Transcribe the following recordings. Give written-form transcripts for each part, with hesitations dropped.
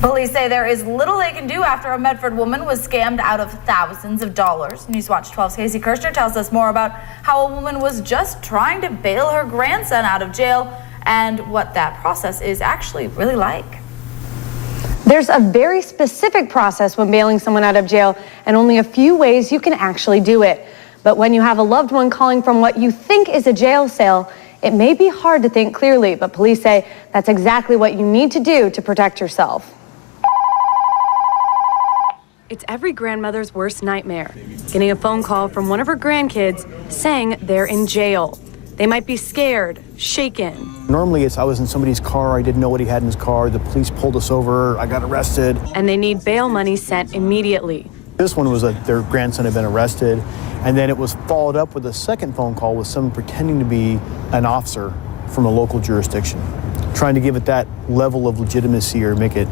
Police say there is little they can do after a Medford woman was scammed out of thousands of dollars. Newswatch 12's Casey Kirshner tells us more about how a woman was just trying to bail her grandson out of jail and what that process is actually really like. There's a very specific process when bailing someone out of jail and only a few ways you can actually do it. But when you have a loved one calling from what you think is a jail cell, it may be hard to think clearly, but police say that's exactly what you need to do to protect yourself. It's every grandmother's worst nightmare, getting a phone call from one of her grandkids saying they're in jail. They might be scared, shaken. Normally I was in somebody's car, I didn't know what he had in his car, the police pulled us over, I got arrested. And they need bail money sent immediately. This one was their grandson had been arrested, and then it was followed up with a second phone call with someone pretending to be an officer from a local jurisdiction, trying to give it that level of legitimacy or make it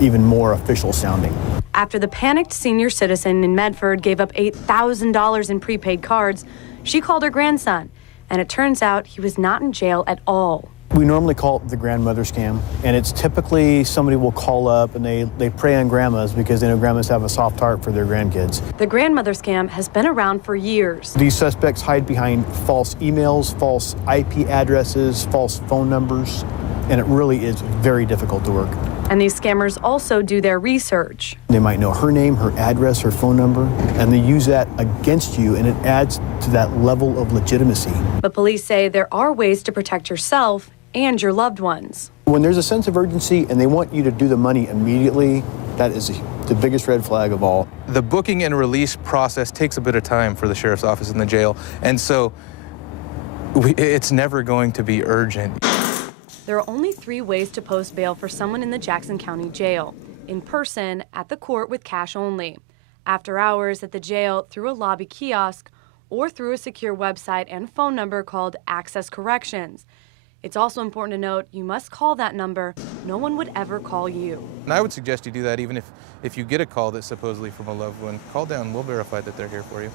even more official sounding. After the panicked senior citizen in Medford gave up $8,000 in prepaid cards, she called her grandson, and it turns out he was not in jail at all. We normally call it the grandmother scam, and it's typically somebody will call up and they prey on grandmas because they know grandmas have a soft heart for their grandkids. The grandmother scam has been around for years. These suspects hide behind false emails, false IP addresses, false phone numbers, and it really is very difficult to work. And these scammers also do their research. They might know her name, her address, her phone number, and they use that against you, and it adds to that level of legitimacy. But police say there are ways to protect yourself and your loved ones. When there's a sense of urgency and they want you to do the money immediately, that is the biggest red flag of all. The booking and release process takes a bit of time for the sheriff's office and the jail, and so it's never going to be urgent. There are only 3 ways to post bail for someone in the Jackson County Jail: in person, at the court with cash only, after hours at the jail through a lobby kiosk, or through a secure website and phone number called Access Corrections. It's also important to note you must call that number. No one would ever call you. And I would suggest you do that even if you get a call that's supposedly from a loved one. Call down, we'll verify that they're here for you.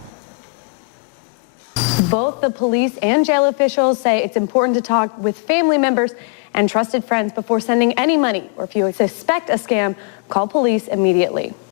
Both the police and jail officials say it's important to talk with family members and trusted friends before sending any money, or if you suspect a scam, call police immediately.